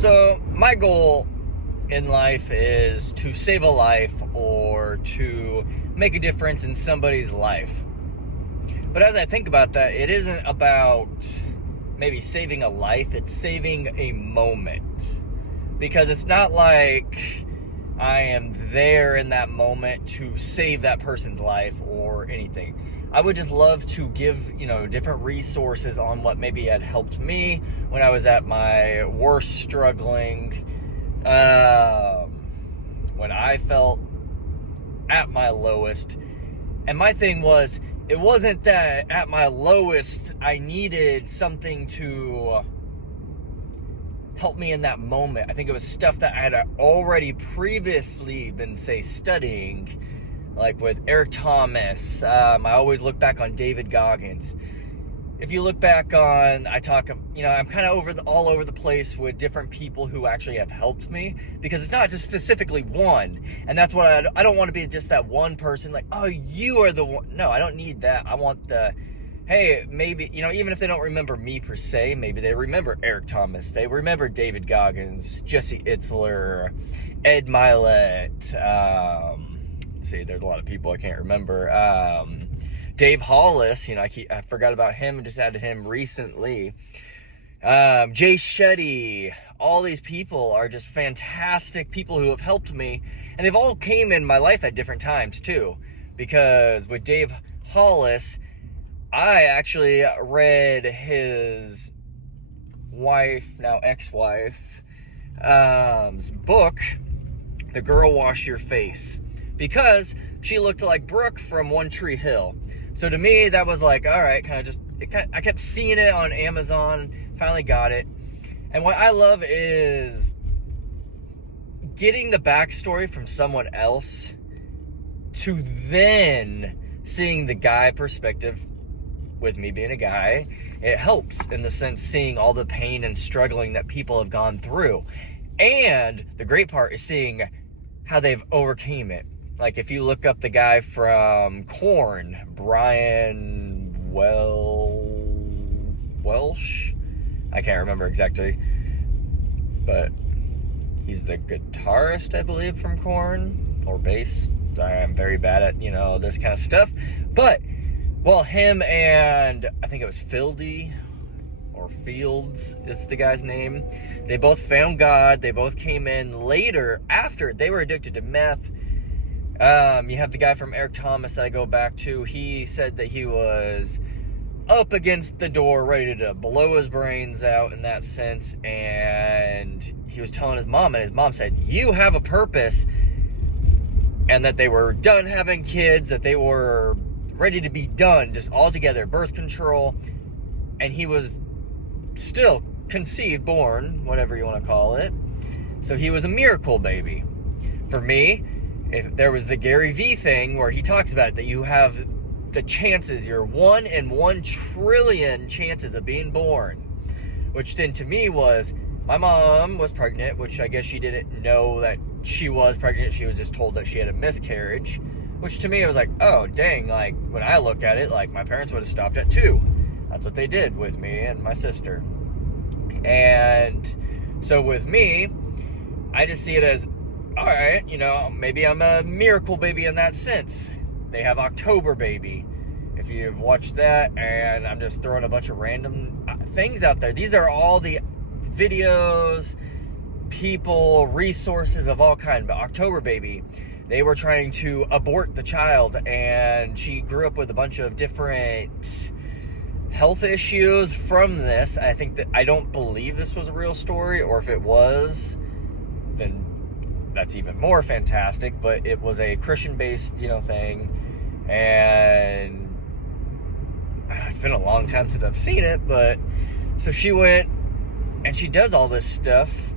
So my goal in life is to save a life or to make a difference in somebody's life. But as I think about that, it isn't about maybe saving a life, it's saving a moment. Because it's not like I am there in that moment to save that person's life or anything. I would just love to give, different resources on what maybe had helped me when I was at my worst struggling, when I felt at my lowest. And my thing was, it wasn't that at my lowest I needed something to help me in that moment. I think it was stuff that I had already previously been, studying, like with Eric Thomas. I always look back on David Goggins. If you look back on, I'm kind of all over the place with different people who actually have helped me, because it's not just specifically one. And that's what I don't want to be just that one person, like, oh, you are the one. No, I don't need that. I want the, hey, maybe, even if they don't remember me per se, maybe they remember Eric Thomas. They remember David Goggins, Jesse Itzler, Ed Milet. See, there's a lot of people I can't remember. Dave Hollis, I forgot about him and just added him recently. Jay Shetty. All these people are just fantastic people who have helped me. And they've all came in my life at different times too. Because with Dave Hollis, I actually read his wife, now ex-wife, book, The Girl Wash Your Face, because she looked like Brooke from One Tree Hill. So to me, that was like, all right, I kept seeing it on Amazon, finally got it. And what I love is getting the backstory from someone else to then seeing the guy perspective. With me being a guy, it helps in the sense seeing all the pain and struggling that people have gone through. And the great part is seeing how they've overcame it. Like if you look up the guy from Korn, Brian Welsh, I can't remember exactly, but he's the guitarist, I believe, from Korn, or bass. I'm very bad at, this kind of stuff. But well, him and I think it was Fieldy or Fields is the guy's name. They both found God. They both came in later after they were addicted to meth. You have the guy from Eric Thomas that I go back to. He said that he was up against the door, ready to blow his brains out in that sense. And he was telling his mom, and his mom said, you have a purpose. And that they were done having kids, that they were ready to be done, just all together, birth control, and he was still conceived, born, whatever you want to call it. So he was a miracle baby. For me, if there was the Gary V thing where he talks about it, that you have the chances, you're 1 in 1 trillion chances of being born, which then to me was, my mom was pregnant, which I guess she didn't know that she was pregnant. She was just told that she had a miscarriage. Which to me, it was like, oh, dang, like, when I look at it, like, my parents would have stopped at 2. That's what they did with me and my sister. And so with me, I just see it as, all right, maybe I'm a miracle baby in that sense. They have October Baby, if you've watched that, and I'm just throwing a bunch of random things out there. These are all the videos, people, resources of all kinds. But October Baby, they were trying to abort the child, and she grew up with a bunch of different health issues from this. I don't believe this was a real story, or if it was, then that's even more fantastic. But it was a Christian-based, thing, and it's been a long time since I've seen it. But so she went, and she does all this stuff,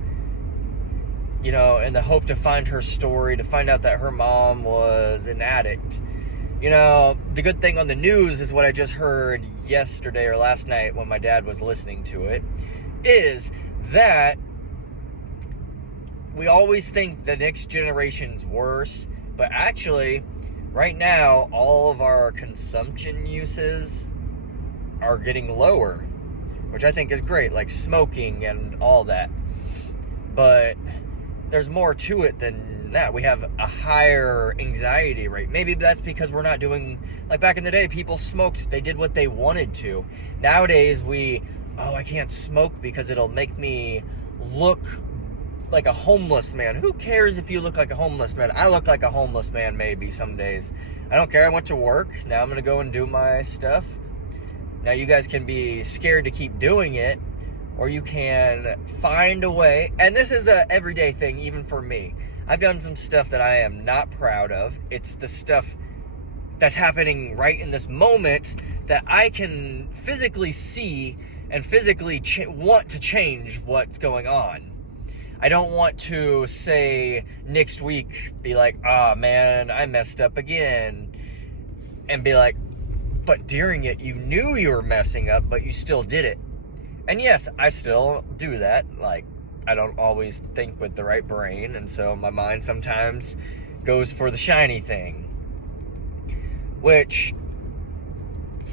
in the hope to find her story, to find out that her mom was an addict. The good thing on the news is what I just heard yesterday or last night when my dad was listening to it, is that we always think the next generation's worse, but actually, right now, all of our consumption uses are getting lower, which I think is great, like smoking and all that. but there's more to it than that. We have a higher anxiety rate. Maybe that's because we're not doing, like back in the day, people smoked, they did what they wanted to. Nowadays, I can't smoke because it'll make me look like a homeless man. Who cares if you look like a homeless man? I look like a homeless man maybe some days. I don't care. I went to work. Now I'm going to go and do my stuff. Now you guys can be scared to keep doing it, or you can find a way. And this is a everyday thing, even for me. I've done some stuff that I am not proud of. It's the stuff that's happening right in this moment that I can physically see and physically want to change what's going on. I don't want to say next week, be like, man, I messed up again. And be like, but during it, you knew you were messing up, but you still did it. And yes, I still do that. Like, I don't always think with the right brain. And so my mind sometimes goes for the shiny thing. Which,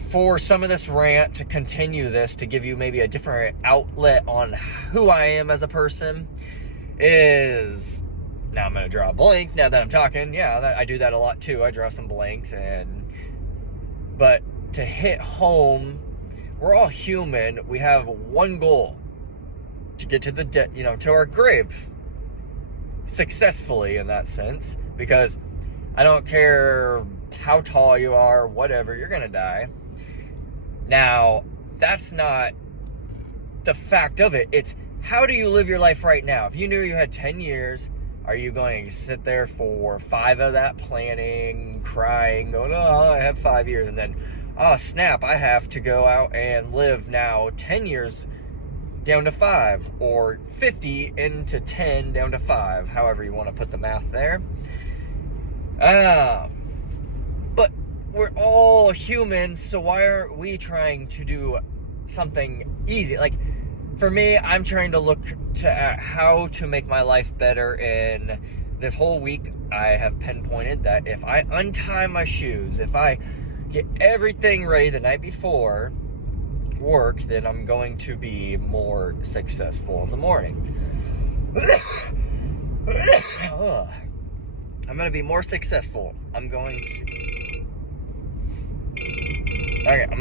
for some of this rant, to continue this, to give you maybe a different outlet on who I am as a person, is, now I'm going to draw a blank now that I'm talking. Yeah, I do that a lot too. I draw some blanks, but to hit home, we're all human. We have one goal: to get to to our grave successfully, in that sense, because I don't care how tall you are, whatever, you're going to die. Now, that's not the fact of it. It's, how do you live your life right now? If you knew you had 10 years, are you going to sit there for 5 of that planning, crying, going, I have 5 years, and then, snap, I have to go out and live now 10 years down to 5, or 50 into 10 down to 5, however you want to put the math there. But we're all humans, so why aren't we trying to do something easy? Like, for me, I'm trying to look at how to make my life better. And this whole week, I have pinpointed that if I untie my shoes, if I get everything ready the night before work, then I'm going to be more successful in the morning. I'm going to be more successful. I'm going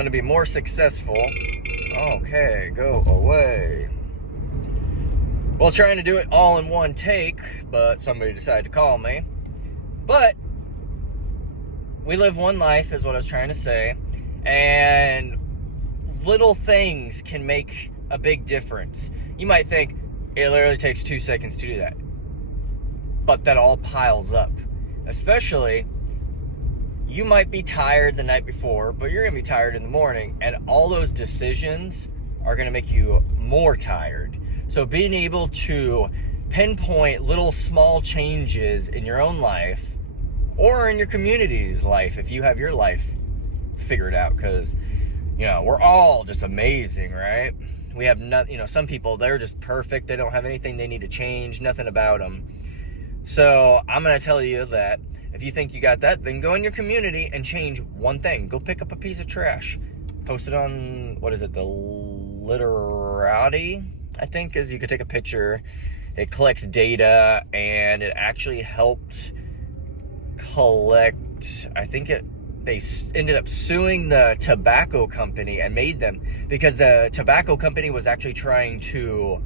to be more successful. Okay, go away. Well, trying to do it all in one take, but somebody decided to call me. But we live one life, is what I was trying to say, and little things can make a big difference. You might think it literally takes 2 seconds to do that, but that all piles up. Especially, you might be tired the night before, but you're going to be tired in the morning, and all those decisions are going to make you more tired. So being able to pinpoint little small changes in your own life, or in your community's life, if you have your life figured out, because, we're all just amazing, right? We have nothing, some people, they're just perfect. They don't have anything they need to change, nothing about them. So I'm going to tell you that if you think you got that, then go in your community and change one thing. Go pick up a piece of trash. Post it on, the literati, I think, is you could take a picture. It collects data, and it actually helped collect, I think they ended up suing the tobacco company and made them, because the tobacco company was actually trying to,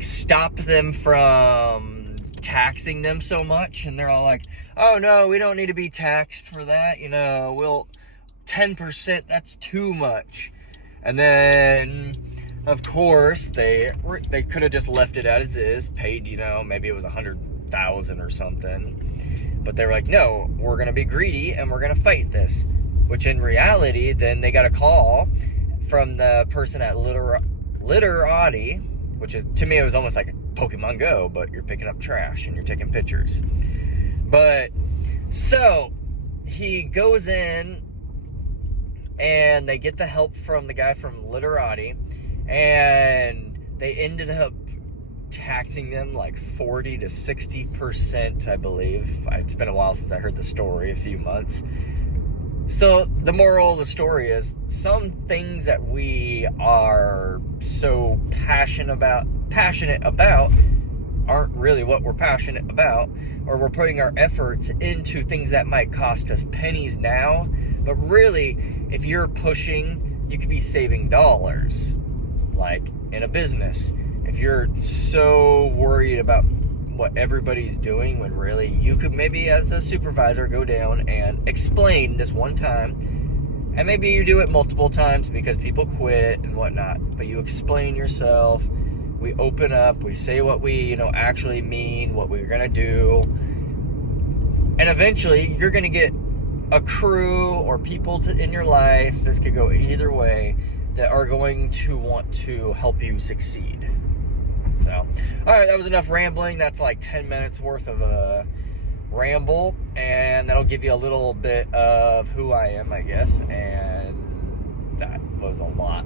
stop them from taxing them so much, and they're all like, oh no, we don't need to be taxed for that, 10%, that's too much. And then, of course, they could have just left it as is, paid, maybe it was $100,000 or something, but they were like, no, we're gonna be greedy and we're gonna fight this. Which in reality, then they got a call from the person at literati, which is, to me, it was almost like Pokemon Go, but you're picking up trash and you're taking pictures. But so he goes in, and they get the help from the guy from literati, and they ended up taxing them like 40 to 60%, I believe. It's been a while since I heard the story, a few months. So the moral of the story is, some things that we are so passionate about aren't really what we're passionate about, or we're putting our efforts into things that might cost us pennies now, but really, if you're pushing, you could be saving dollars, like in a business. If you're so worried about what everybody's doing, when really you could maybe as a supervisor go down and explain this one time, and maybe you do it multiple times because people quit and whatnot, but you explain yourself, we open up, we say what we actually mean, what we're gonna do, and eventually you're gonna get a crew or people in your life, this could go either way, that are going to want to help you succeed. So, all right, that was enough rambling. That's like 10 minutes worth of a ramble, and that'll give you a little bit of who I am, I guess, and that was a lot.